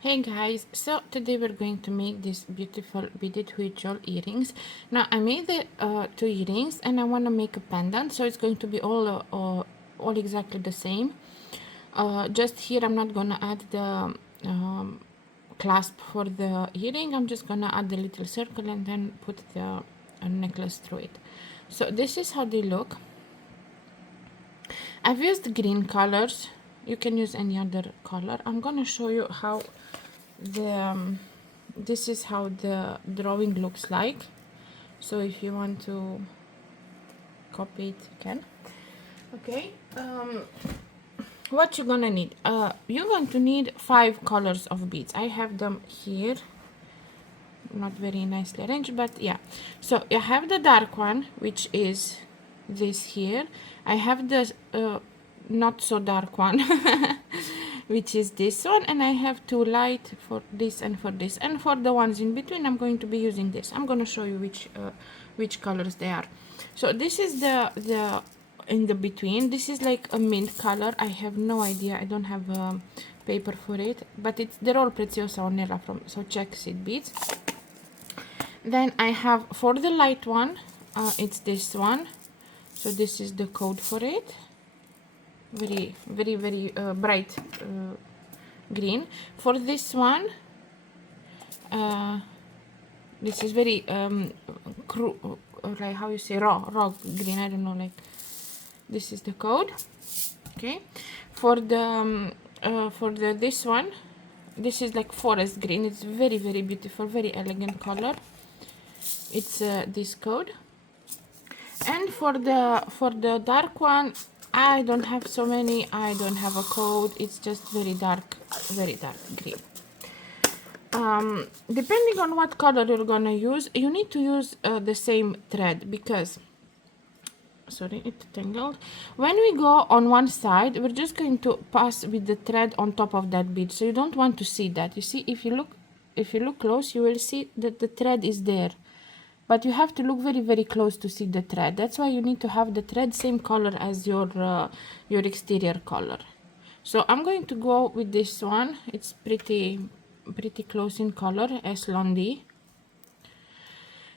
Hey guys, so today we're going to make these beautiful beaded Huichol earrings. Now I made the two earrings and I want to make a pendant, so it's going to be all exactly the same. Just here I'm not gonna add the clasp for the earring. I'm just gonna add the little circle and then put the necklace through it. So this is how they look. I've used green colors. You can use any other color. I'm gonna show you how the this is how the drawing looks like. So if you want to copy it, you can. Okay. What you're gonna need? You're going to need 5 colors of beads. I have them here, not very nicely arranged, but yeah. So you have the dark one, which is this here. I have the not so dark one which is this one, and I have 2 light for this and for this, and for the ones in between I'm going to be using this. I'm going to show you which colors they are. So this is the in the between. This is like a mint color. I have no idea, I don't have paper for it, but they're all Preziosa or Nera from checz beads. Then I have for the light one, it's this one. So this is the code for it. Very bright green. For this one, this is very like how you say, raw green, I don't know, like this is the code. Okay, for the this one, this is like forest green. It's very beautiful, very elegant color. It's this code. And for the dark one, I don't have so many. I don't have a code. It's just very dark green. Depending on what color you're gonna use, you need to use the same thread, because sorry, it tangled. When we go on one side, we're just going to pass with the thread on top of that bead, so you don't want to see that. You see, if you look close, you will see that the thread is there, but you have to look very close to see the thread. That's why you need to have the thread same color as your exterior color. So I'm going to go with this one. It's pretty close in color as Londi.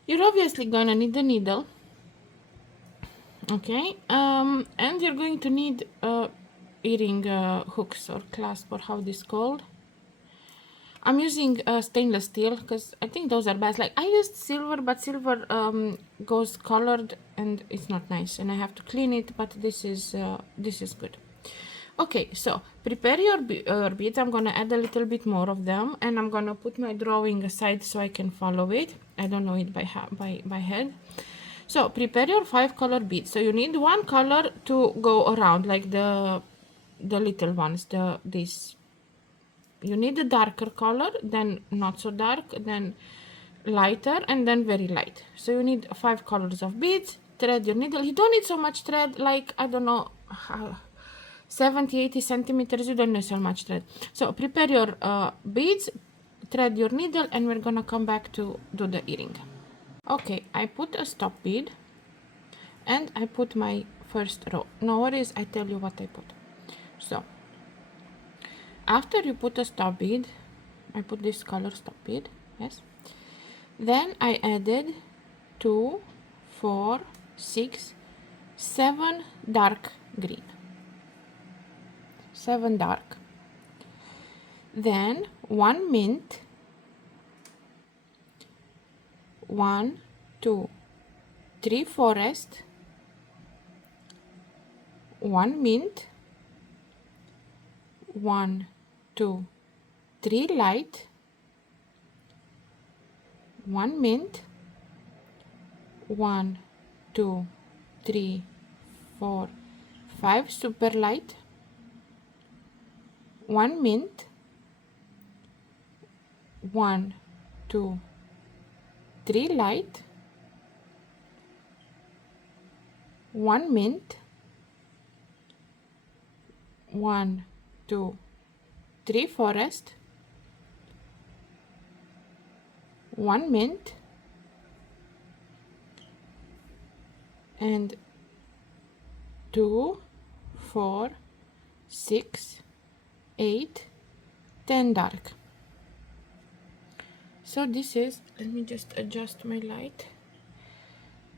You're obviously gonna need the needle, okay, and you're going to need earring hooks or clasp, or how this called. I'm using stainless steel because I think those are best. Like, I used silver, but silver goes colored and it's not nice, and I have to clean it. But this is good. Okay, so prepare your beads. I'm gonna add a little bit more of them, and I'm gonna put my drawing aside so I can follow it. I don't know it by head. So prepare your 5 color beads. So you need one color to go around, like the little ones. This. You need a darker color, then not so dark, then lighter, and then very light. So you need 5 colors of beads. Thread your needle. You don't need so much thread, like, I don't know, 70-80 centimeters. You don't need so much thread. So prepare your beads, thread your needle, and we're gonna come back to do the earring. Okay, I put a stop bead and I put my first row. No worries, I tell you what I put. So after you put a stop bead, I put this color stop bead, yes. Then I added 2, 4, 6, 7 dark green. 7 dark. Then 1 mint, 1, 2, 3 forest, 1 mint, 1, 2, 3 light, 1 mint, 1, 2, 3, 4, 5 super light, 1 mint, 1, 2, 3 light, 1 mint, 1, 2, 3 forest, 1 mint, and 2, 4, 6, 8, 10 dark. So this is, let me just adjust my light.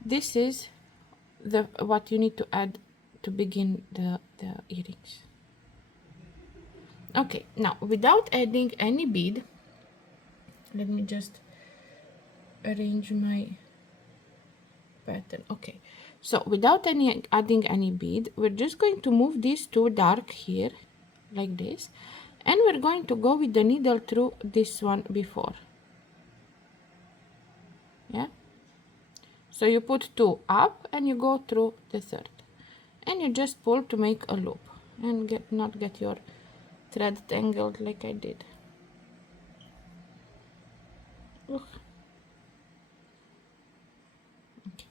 This is the what you need to add to begin the earrings. Okay, now without adding any bead, let me just arrange my pattern. Okay, so without adding any bead, we're just going to move these two dark here like this, and we're going to go with the needle through this one before. Yeah, so you put two up and you go through the third, and you just pull to make a loop and not get your thread tangled like I did. Ugh. Okay.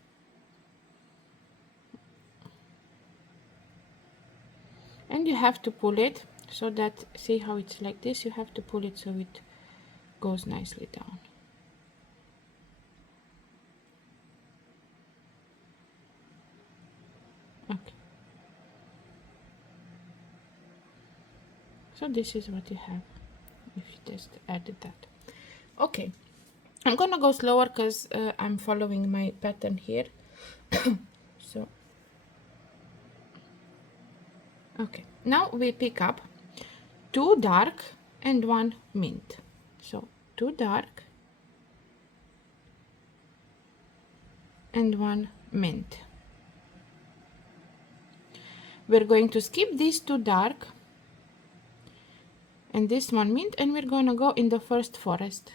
And you have to pull it so that, see how it's like this, you have to pull it so it goes nicely down. Okay, so this is what you have if you just added that. Okay, I'm gonna go slower because I'm following my pattern here. So okay, now we pick up two dark and one mint. So two dark and one mint. We're going to skip these two dark and this one mint, and we're gonna go in the first forest.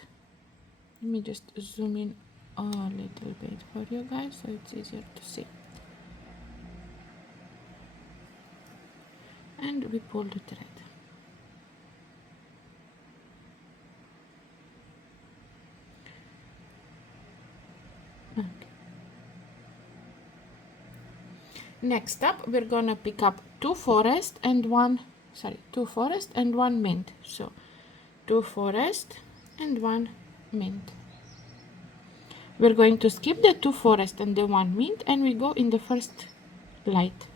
Let me just zoom in a little bit for you guys so it's easier to see. And we pull the thread. Okay. Next up, we're gonna pick up two forest and one mint. So two forest and one mint. We're going to skip the two forest and the one mint, and we go in the first light.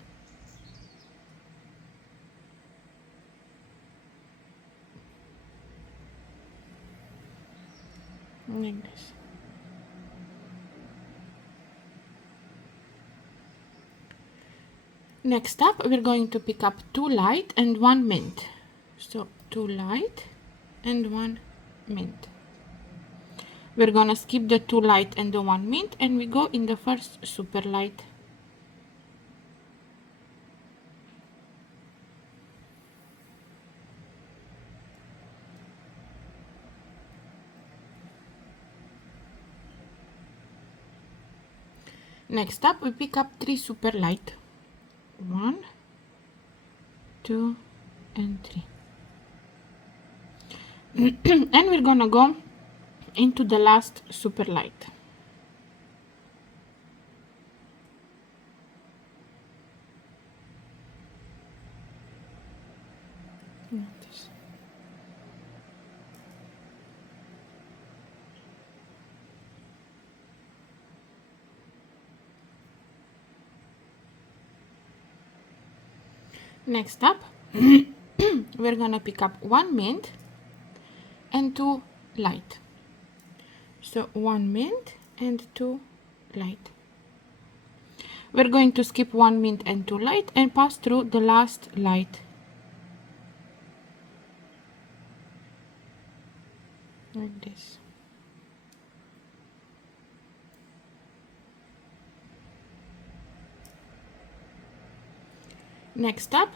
Like this. Next up, we're going to pick up two light and one mint. So two light and one mint. We're gonna skip the two light and the one mint, and we go in the first super light. Next up, we pick up three super light. 1, 2, and 3. And we're gonna go into the last super light. Like this. Next up, we're gonna pick up one mint and two light. So one mint and two light. We're going to skip one mint and two light and pass through the last light. Like this. Next up,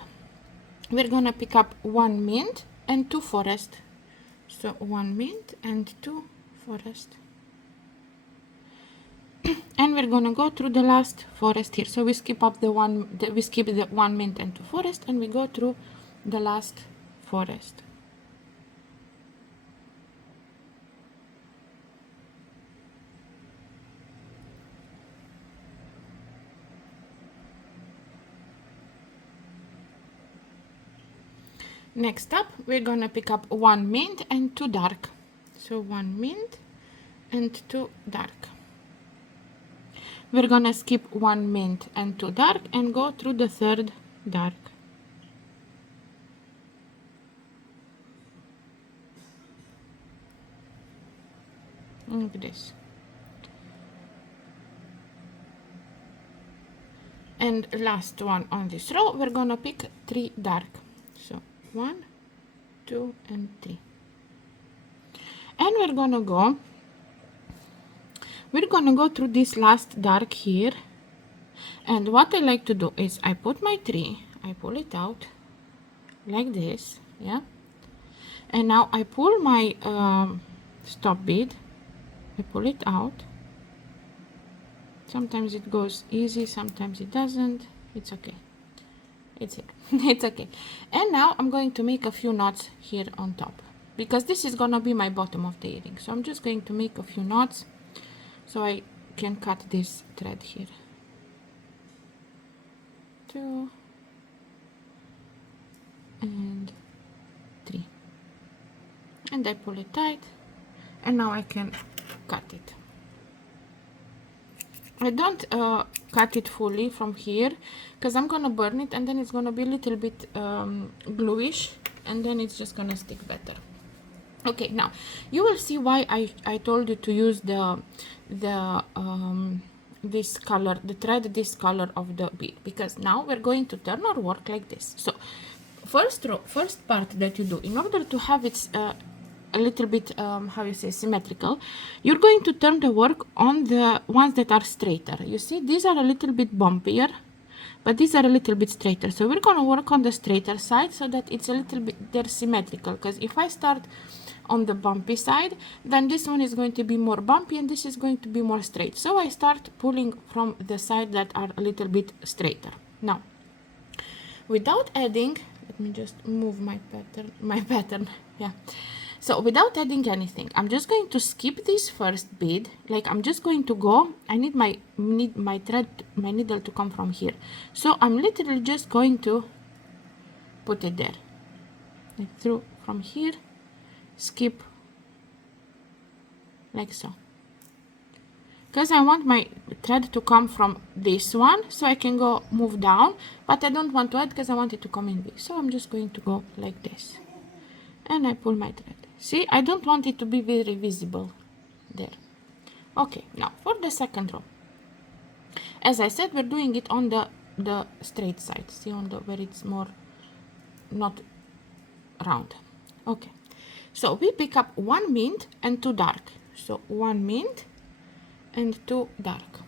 we're gonna pick up one mint and two forest. So one mint and two forest. And we're gonna go through the last forest here. So we skip up we skip the one mint and two forest, and we go through the last forest. Next up, we're gonna pick up one mint and two dark. So one mint and two dark. We're gonna skip one mint and two dark and go through the third dark. like this. And last one on this row, we're gonna pick 3 dark. So 1, 2, and 3. And we're gonna go through this last dark here. And what I like to do is I put my 3, I pull it out like this, yeah. And now I pull my stop bead, I pull it out. Sometimes it goes easy, sometimes it doesn't. It's okay. It's here. It's okay. And now I'm going to make a few knots here on top, because this is gonna be my bottom of the earring. So I'm just going to make a few knots so I can cut this thread here. 2 and 3. And I pull it tight, and now I can cut it. I don't cut it fully from here, because I'm gonna burn it, and then it's gonna be a little bit gluish, and then it's just gonna stick better. Okay, now you will see why I told you to use this color, the thread, this color of the bead, because now we're going to turn our work like this. So first part that you do, in order to have it a little bit how you say, symmetrical, you're going to turn the work on the ones that are straighter. You see, these are a little bit bumpier, but these are a little bit straighter. So we're going to work on the straighter side so that it's a little bit, they're symmetrical, because if I start on the bumpy side, then this one is going to be more bumpy and this is going to be more straight. So I start pulling from the side that are a little bit straighter. Now, without adding, let me just move my pattern, yeah. So without adding anything, I'm just going to skip this first bead. Like, I'm just going to go, I need my thread, my needle to come from here. So I'm literally just going to put it there, like through from here, skip like so, because I want my thread to come from this one, so I can go move down, but I don't want to add because I want it to come in big. So I'm just going to go like this, and I pull my thread. See, I don't want it to be very visible there. Okay, now for the second row, as I said, we're doing it on the straight side. See, on the where it's more not round. Okay, so we pick up 1 mint and 2 dark. So 1 mint and 2 dark.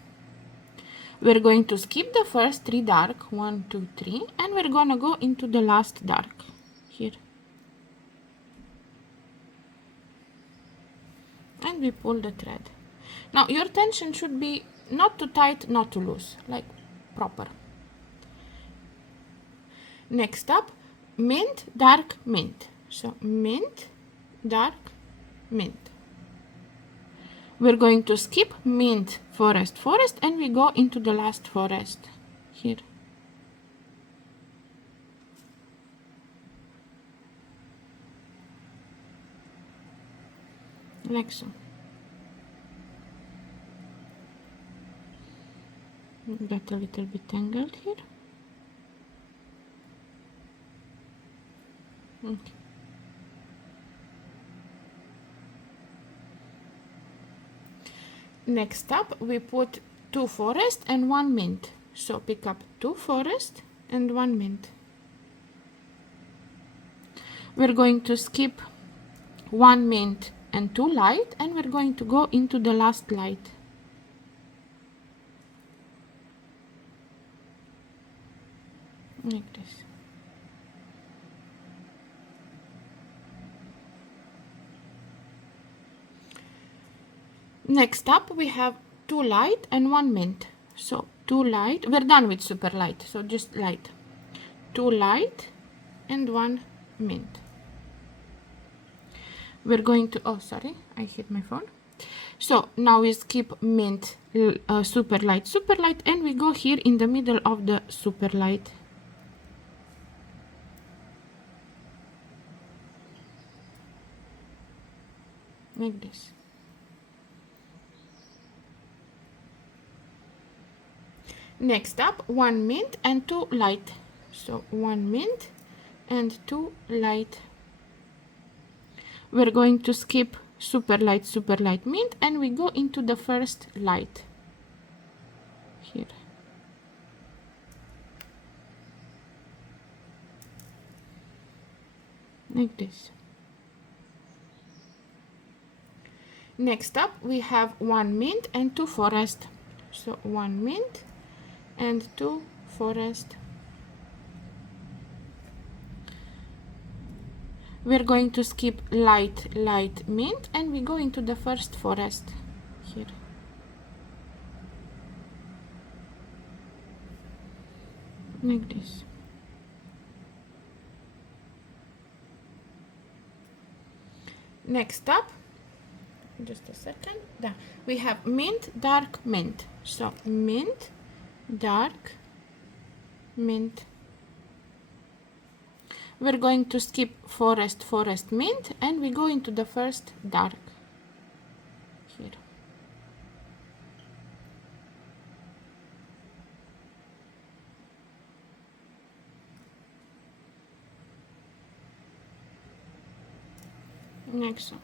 We're going to skip the first 3 dark, 1, 2, 3, and we're gonna go into the last dark here. And we pull the thread. Now your tension should be not too tight, not too loose, like proper. Next up, mint, dark, mint. So mint, dark, mint. We're going to skip mint, forest, forest, and we go into the last forest here. Like so. Got a little bit tangled here. Okay. Next up, we put 2 forest and 1 mint. So pick up 2 forest and 1 mint. We're going to skip 1 mint and 2 light, and we're going to go into the last light. Like this. Next up, we have 2 light and 1 mint. So 2 light, we're done with super light, so just light. 2 light and 1 mint. We're going to, oh sorry, I hit my phone. So now we skip mint, super light, and we go here in the middle of the super light. Like this. Next up, 1 mint and 2 light. So 1 mint and 2 light. We're going to skip super light mint, and we go into the first light here. Like this. Next up we have 1 mint and 2 forest. So 1 mint and 2 forest. We're going to skip light mint, and we go into the first forest here. Like this. Next up, just a second, we have mint, dark mint. So mint, dark mint. We're going to skip forest mint, and we go into the first dark here. Next one.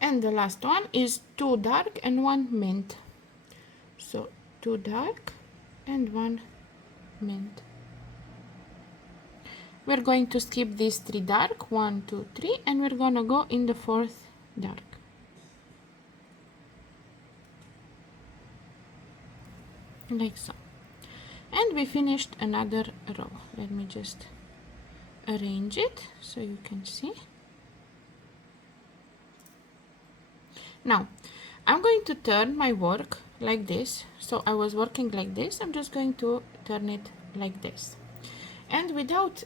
And the last one is 2 dark and 1 mint. So 2 dark and 1 mint. We're going to skip these 3 dark, 1, 2, 3, and we're gonna go in the 4th dark. Like so. And we finished another row. Let me just arrange it so you can see. Now I'm going to turn my work like this. So I was working like this. I'm just going to turn it like this, and without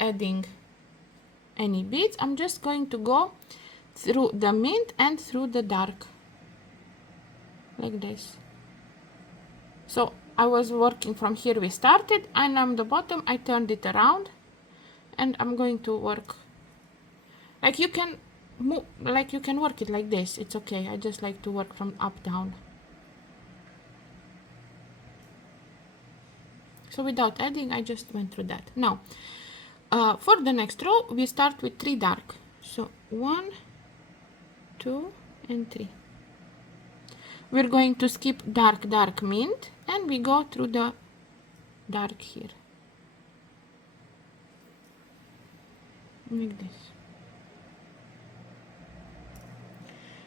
adding any beads, I'm just going to go through the mint and through the dark like this. So I was working from here, we started, and on the bottom I turned it around, and I'm going to work like you can move, like you can work it like this. It's okay. I just like to work from up down. So without adding, I just went through that. Now for the next row we start with 3 dark. So 1, 2 and 3. We're going to skip dark mint, and we go through the dark here like this.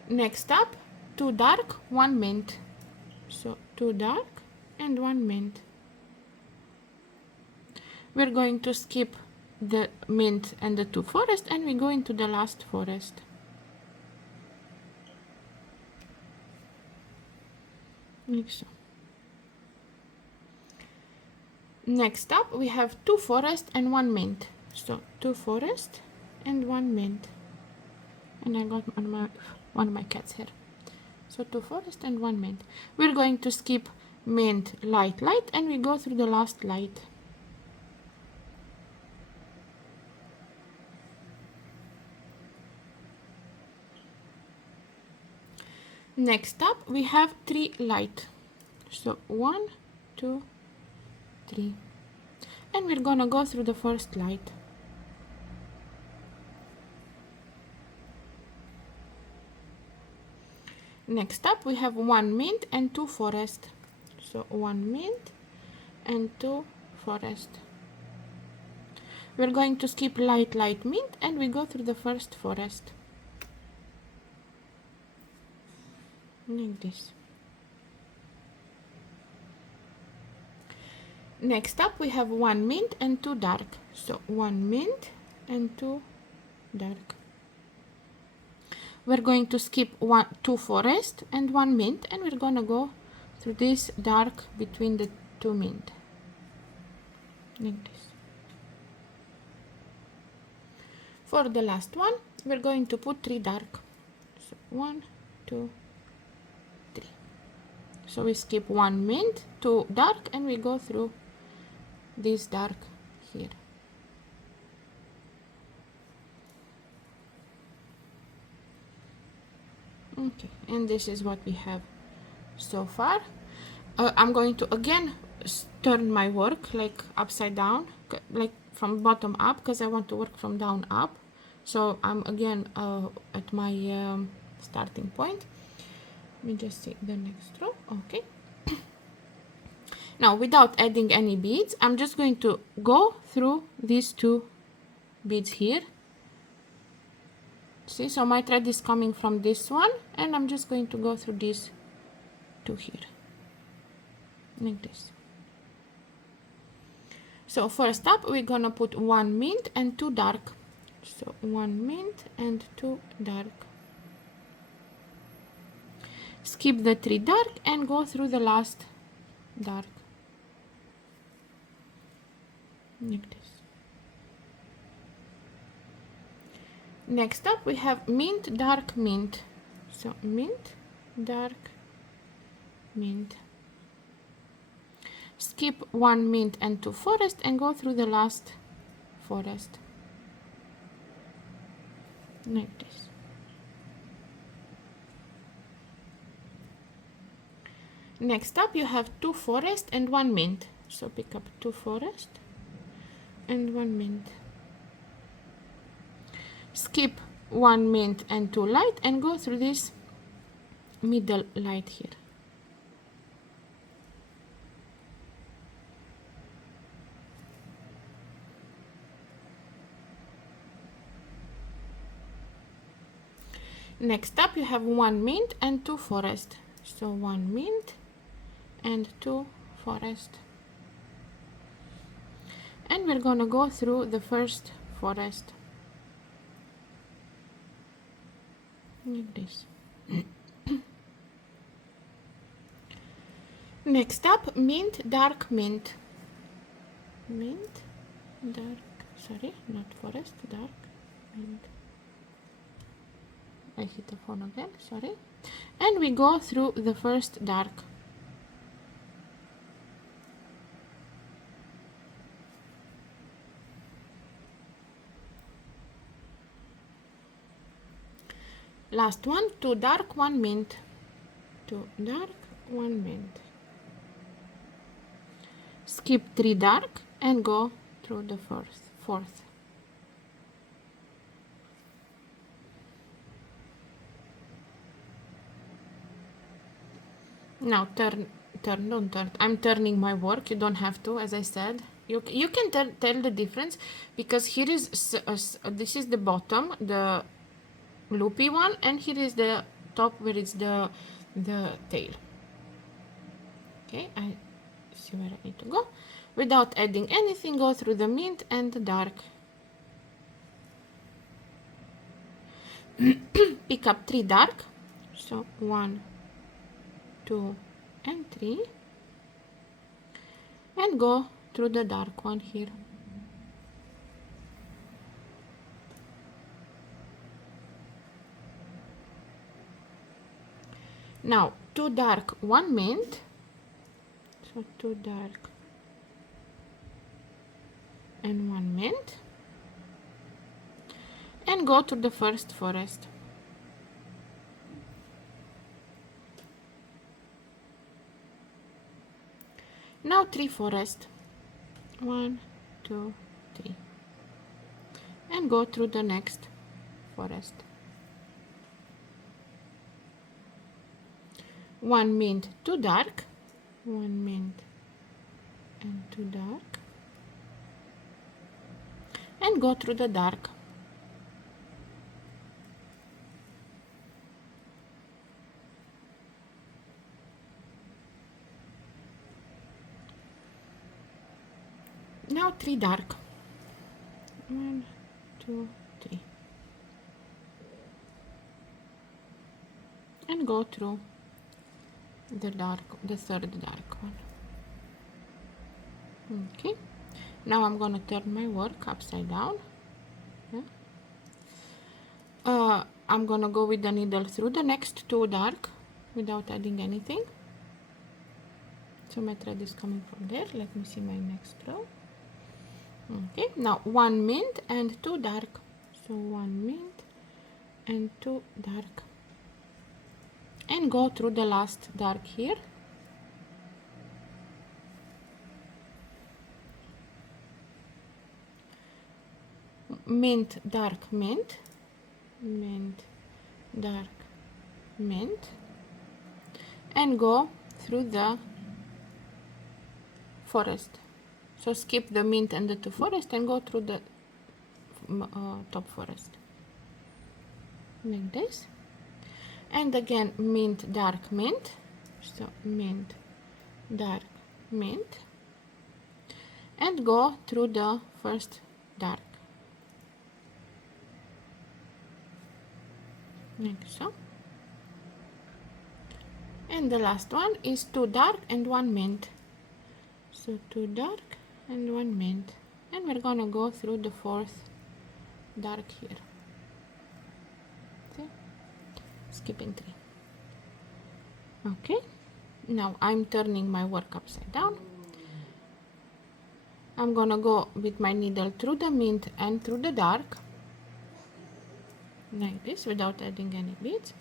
Next up, 2 dark, 1 mint. So 2 dark and 1 mint. We're going to skip the mint and the 2 forest, and we go into the last forest. Like so. Next up we have 2 forest and 1 mint. So 2 forest and 1 mint. And I got one of my cats here. So 2 forest and 1 mint. We're going to skip mint, light, and we go through the last light. Next up we have 3 light. So 1, 2, 3, and we're gonna go through the first light. Next up we have 1 mint and 2 forest. So 1 mint and 2 forest. We're going to skip light mint, and we go through the first forest like this. Next up we have 1 mint and 2 dark. So 1 mint and 2 dark. We're going to skip 2 forest and 1 mint, and we're gonna go through this dark between the 2 mint like this. For the last one we're going to put 3 dark. So 1, 2, 3. So we skip 1 mint, 2 dark, and we go through this dark here. Okay, and this is what we have so far. I'm going to again turn my work like upside down, like from bottom up because I want to work from down up. So I'm again at my starting point. Let me just see the next row. Okay. Now, without adding any beads, I'm just going to go through these 2 beads here. See, so my thread is coming from this one, and I'm just going to go through these 2 here, like this. So first up, we're gonna put 1 mint and 2 dark. So 1 mint and 2 dark. Skip the 3 dark and go through the last dark, like this. Next up we have mint, dark, mint. So mint, dark, mint. Skip 1 mint and 2 forest and go through the last forest, like this. Next up you have 2 forest and 1 mint. So pick up 2 forest and 1 mint. Skip 1 mint and 2 light and go through this middle light here. Next up you have 1 mint and 2 forest. So 1 mint and 2 forest. And we're gonna go through the first forest, like this. Next up, mint, dark, mint. Mint, dark, sorry, not forest, dark, mint. I hit the phone again, sorry. And we go through the first dark. Last one, 2 dark, 1 mint. 2 dark, 1 mint. Skip 3 dark and go through the fourth. Now don't turn. I'm turning my work. You don't have to, as I said. You can tell the difference, because here is this is the bottom, the loopy one, and here is the top where it's the tail. Okay, I see where I need to go. Without adding anything, go through the mint and the dark. Pick up 3 dark. So 1, 2 and 3, and go through the dark one here. Now 2 dark, 1 mint. So 2 dark and 1 mint, and go to the first forest. Now 3 forest, 1, 2, 3, and go through the next forest. 1 mint, 2 dark, 1 mint and 2 dark, and go through the dark. Now 3 dark, 1, 2, 3, and go through the third dark one. Okay, now I'm gonna turn my work upside down. I'm gonna go with the needle through the next 2 dark without adding anything. So my thread is coming from there. Let me see my next row. Okay, now 1 mint and 2 dark. So 1 mint and 2 dark, and go through the last dark here. mint, dark mint, dark mint, and go through the forest. So skip the mint and the two forest and go through the top forest like this. And again mint, dark mint, so mint, dark mint, and go through the first dark like so. And the last one is 2 dark and 1 mint, so 2 dark and 1 mint, and we're gonna go through the fourth dark here. See? Skipping 3. Okay, now I'm turning my work upside down. I'm gonna go with my needle through the mint and through the dark like this without adding any beads.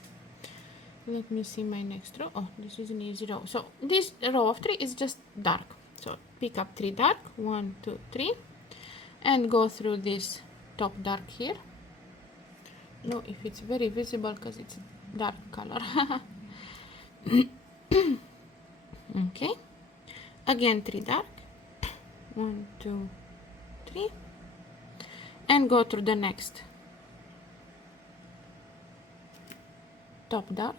Let me see my next row. Oh, this is an easy row. So this row of 3 is just dark. So pick up 3 dark, 1, 2, 3, and go through this top dark here. No, if it's very visible because it's dark color. Okay, again 3 dark, 1, 2, 3, and go through the next top dark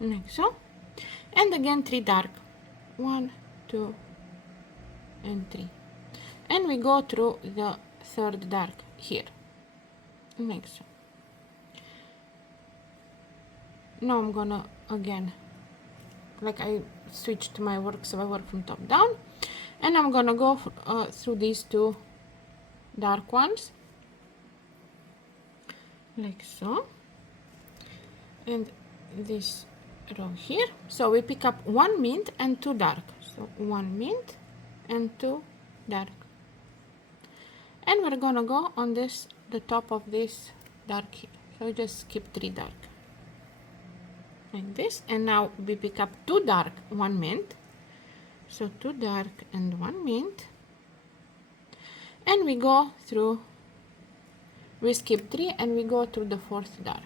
like so, and again 3 dark, 1, 2, and 3, and we go through the third dark here like so. Now I'm gonna again, like I switched my work, so I work from top down, and I'm gonna go through these 2 dark ones like so, and this row here. So we pick up 1 mint and 2 dark, so 1 mint and 2 dark, and we're gonna go on this, the top of this dark here. So we just skip 3 dark like this, and now we pick up 2 dark, 1 mint, so 2 dark and 1 mint, and we go through, we skip 3 and we go through the fourth dark.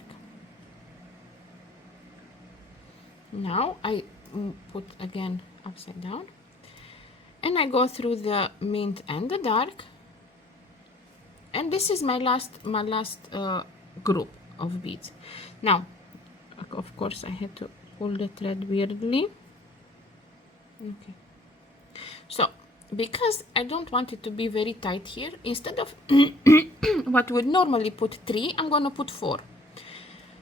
Now I put again upside down, and I go through the mint and the dark, and this is my last group of beads. Now of course I had to pull the thread weirdly. Okay, so because I don't want it to be very tight here, instead of what would normally put 3, I'm gonna put 4.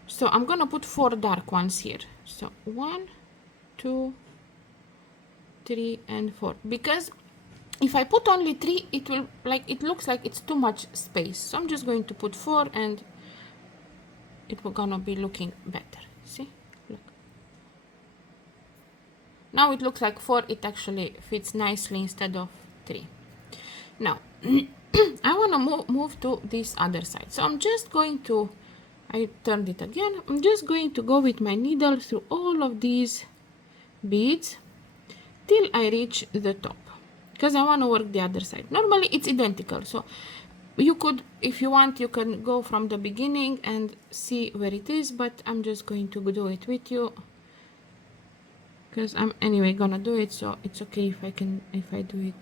So I'm gonna put 4 dark ones here. So 1, 2, 3, and 4. Because if I put only 3, it will, like, it looks like it's too much space. So I'm just going to put 4, and it will gonna be looking better. See? Look. Now it looks like 4. It actually fits nicely instead of 3. Now I want to move to this other side. So I'm just going to, I turned it again. I'm just going to go with my needle through all of these beads till I reach the top, because I want to work the other side. Normally it's identical, so you could, if you want, you can go from the beginning and see where it is, but I'm just going to do it with you because I'm anyway gonna do it, so it's okay if I do it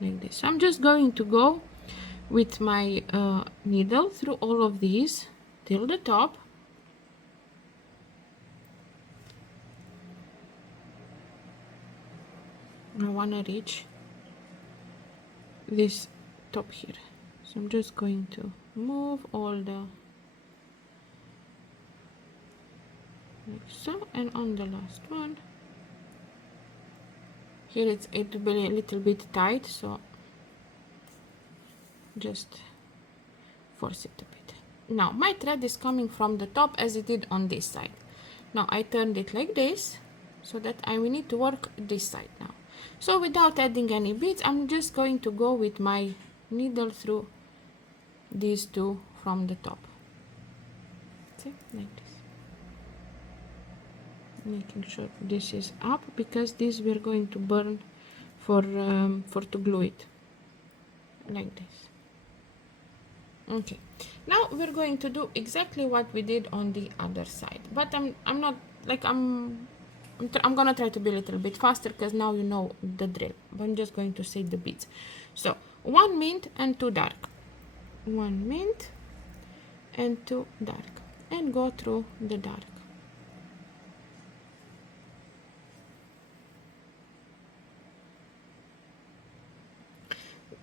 like this. So I'm just going to go with my needle through all of these till the top. I want to reach this top here, so I'm just going to move all the, like so, and on the last one here it will be a little bit tight, so just force it a bit. Now my thread is coming from the top as it did on this side. Now I turned it like this so that I will need to work this side now. So without adding any beads, I'm just going to go with my needle through these 2 from the top. See, like this. Making sure this is up, because this we're going to burn for to glue it. like this. Okay, now we're going to do exactly what we did on the other side, but I'm not like I'm gonna try to be a little bit faster because now you know the drill, but I'm just going to say the beads. So 1 mint and 2 dark, 1 mint and 2 dark, and go through the dark.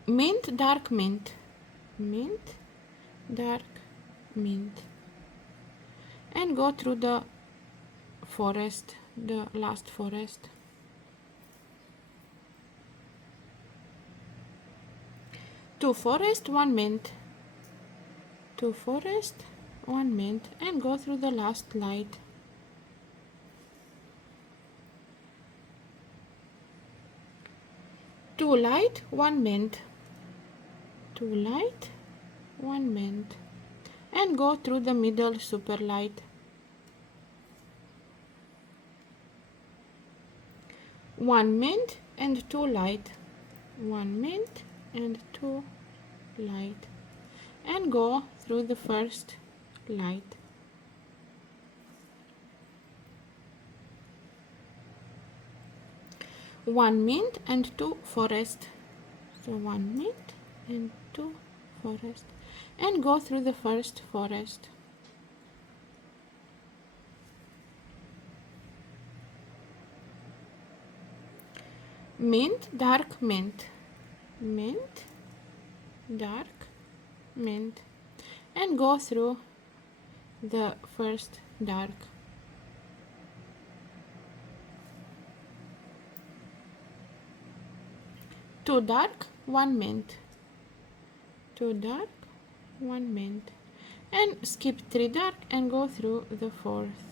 Mint, dark, mint, mint, dark, mint, and go through the forest, the last forest. Two forest, 1 mint, 2 forest, 1 mint, and go through the last light. Two light, 1 mint, 2 light, 1 mint, and go through the middle super light. 1 mint and 2 light, 1 mint and 2 light, and go through the first light. One mint and 2 forest, so 1 mint and 2 forest, and go through the first forest. Mint, dark, mint, mint, dark, mint, and go through the first dark. Two dark, 1 mint, 2 dark, 1 mint, and skip 3 dark and go through the fourth.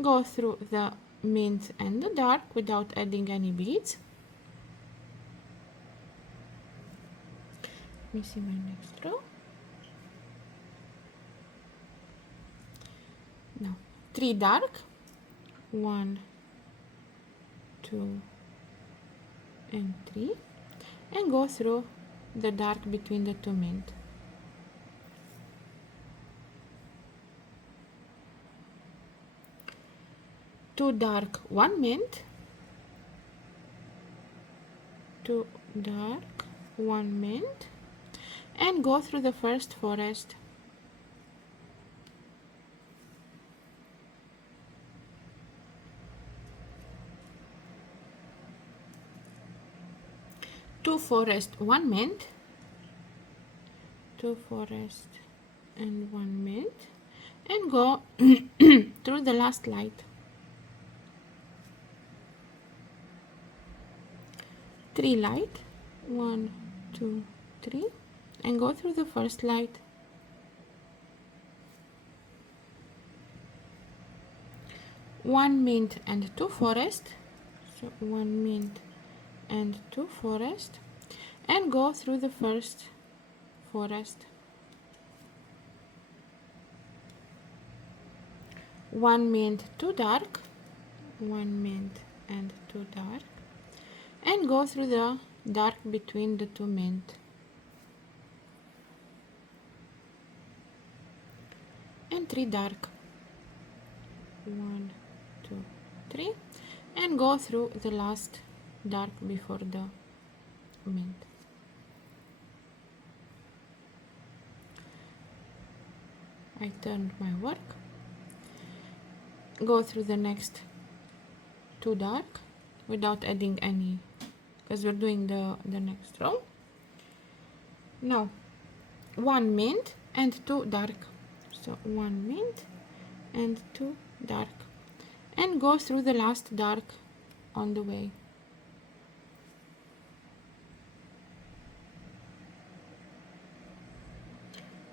Go through the mint and the dark without adding any beads. Let me see my next row. Now 3 dark, 1, 2 and 3, and go through the dark between the 2 mint. Two dark, 1 mint, 2 dark, 1 mint, and go through the first forest. Two forest, 1 mint, 2 forest and 1 mint, and go through the last light. 3 light, 1, 2, 3, and go through the first light. One mint and 2 forest, so 1 mint and 2 forest, and go through the first forest. 1 mint, 2 dark, 1 mint and 2 dark, and go through the dark between the 2 mint. And 3 dark, 1, 2, 3, and go through the last dark before the mint. I turned my work, go through the next 2 dark without adding any, because we're doing the next row. Now 1 mint and 2 dark, so 1 mint and 2 dark, and go through the last dark on the way.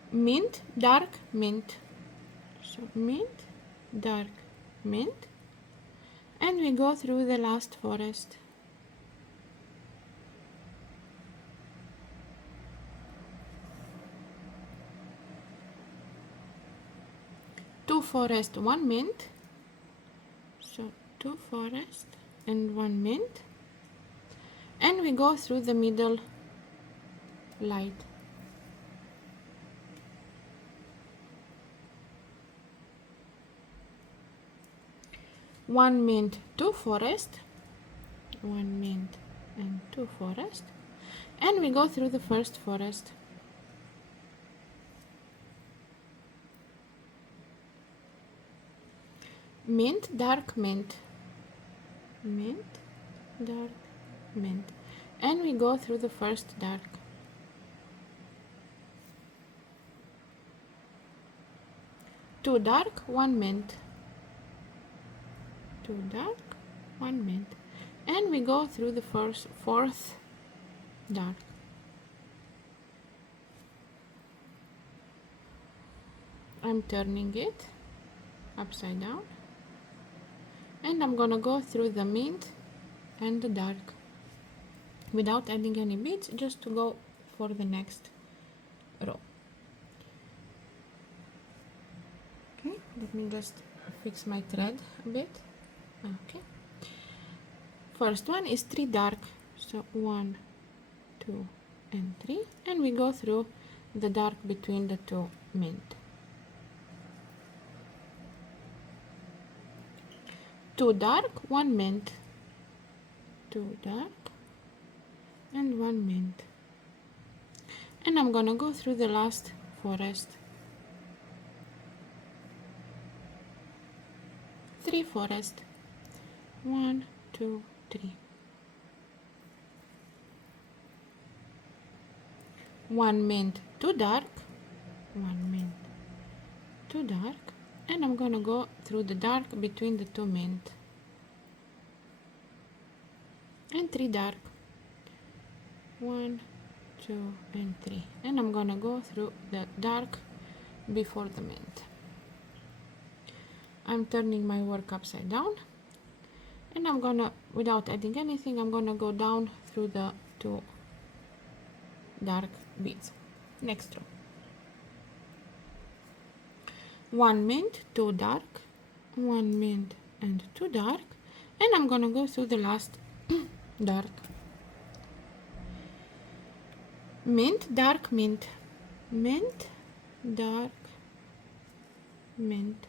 Mint, dark, mint, so mint, dark, mint, and we go through the last forest. Two forest, 1 mint, so 2 forest and 1 mint, and we go through the middle light. One mint, 2 forest, 1 mint and 2 forest, and we go through the first forest. Mint, dark mint, mint, dark mint, and we go through the first dark. Two dark, 1 mint, 2 dark, 1 mint, and we go through the fourth dark. I'm turning it upside down, and I'm gonna go through the mint and the dark without adding any beads, just to go for the next row. Okay, let me just fix my thread a bit. Okay, first one is 3 dark, so 1, 2 and 3, and we go through the dark between the 2 mint. 2 dark, 1 mint, 2 dark and 1 mint, and I'm gonna go through the last forest. 3 forest, 1, 2, 3, 1 mint, 2 dark, 1 mint, 2 dark, and I'm gonna go through the dark between the 2 mint, and 3 dark, 1, 2 and 3, and I'm gonna go through the dark before the mint. I'm turning my work upside down, and I'm gonna, without adding anything, I'm gonna go down through the 2 dark beads. Next row. 1 mint, 2 dark, 1 mint and 2 dark, and I'm gonna go through the last dark. Mint, dark mint, mint, dark mint,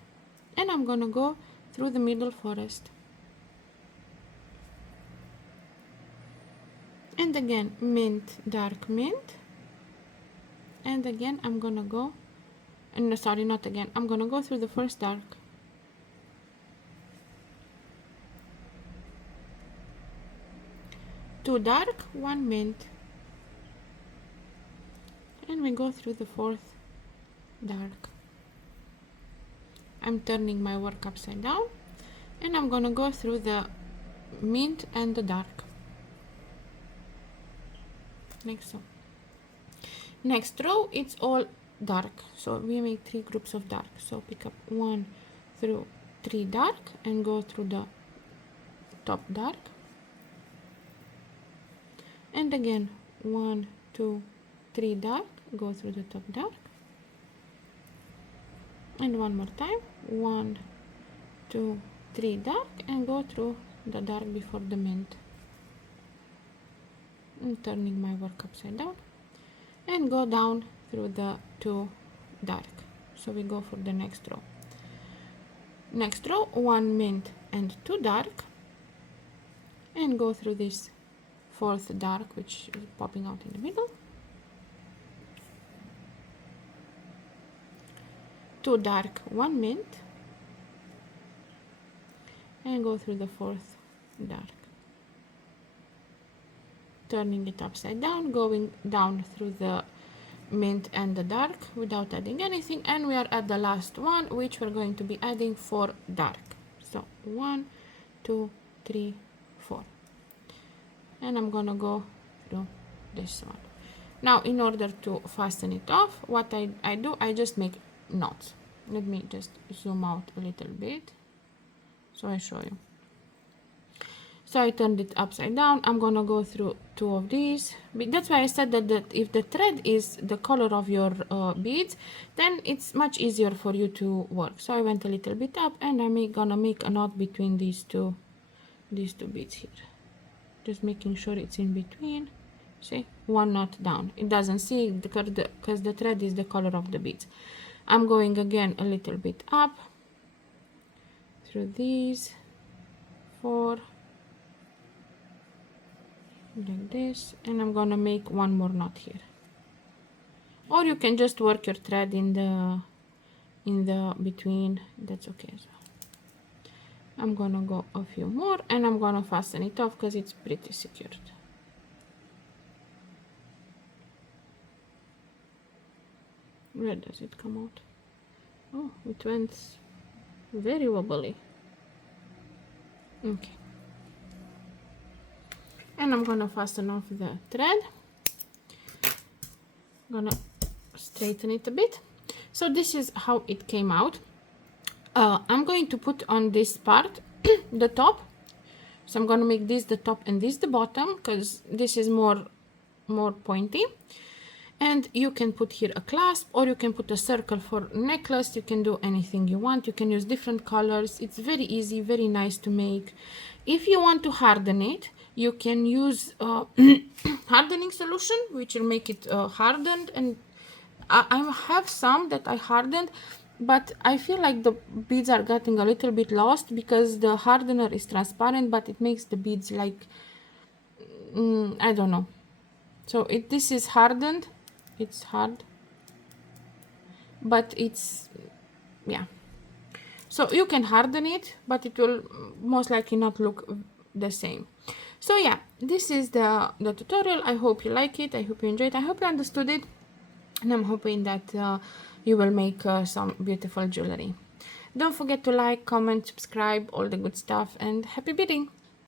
and I'm gonna go through the middle forest. And again, mint, dark mint, and again I'm gonna go, no, sorry, not again, I'm gonna go through the first dark. Two dark, 1 mint, and we go through the fourth dark. I'm turning my work upside down, and I'm gonna go through the mint and the dark. Next row, it's all dark, so we make 3 groups of dark. So pick up 1 through 3 dark and go through the top dark, and again 1, 2, 3 dark, go through the top dark, and one more time 1, 2, 3 dark, and go through the dark before the mint. I'm turning my work upside down and go down through the 2 dark. So we go for the next row. Next row, 1 mint and 2 dark, and go through this fourth dark, which is popping out in the middle. 2 dark, 1 mint, and go through the fourth dark. Turning it upside down, going down through the mint and the dark without adding anything, and we are at the last one, which we're going to be adding 4 dark. So 1, 2, 3, 4, and I'm gonna go through this one. Now, in order to fasten it off, what I do, I just make knots. Let me just zoom out a little bit so I show you. So I turned it upside down. I'm gonna go through 2 of these. That's why I said that if the thread is the color of your beads, then it's much easier for you to work. So I went a little bit up, and I'm gonna make a knot between these two beads here. Just making sure it's in between. See, 1 knot down. It doesn't see because the thread is the color of the beads. I'm going again a little bit up through these 4 like this, and I'm gonna make 1 more knot here. Or you can just work your thread in the between. That's okay as well. I'm gonna go a few more, and I'm gonna fasten it off because it's pretty secured. Where does it come out? Oh, it went very wobbly. Okay. And I'm gonna fasten off the thread. I'm gonna straighten it a bit. So this is how it came out. I'm going to put on this part the top. So I'm gonna make this the top and this the bottom, because this is more pointy. And you can put here a clasp, or you can put a circle for necklace. You can do anything you want. You can use different colors. It's very easy, very nice to make. If you want to harden it, you can use hardening solution, which will make it hardened. And I have some that I hardened, but I feel like the beads are getting a little bit lost because the hardener is transparent, but it makes the beads like, I don't know. So this is hardened. It's hard, but it's, yeah. So you can harden it, but it will most likely not look the same. So yeah, this is the tutorial. I hope you like it. I hope you enjoyed it. I hope you understood it. And I'm hoping that you will make some beautiful jewelry. Don't forget to like, comment, subscribe, all the good stuff, and happy beading!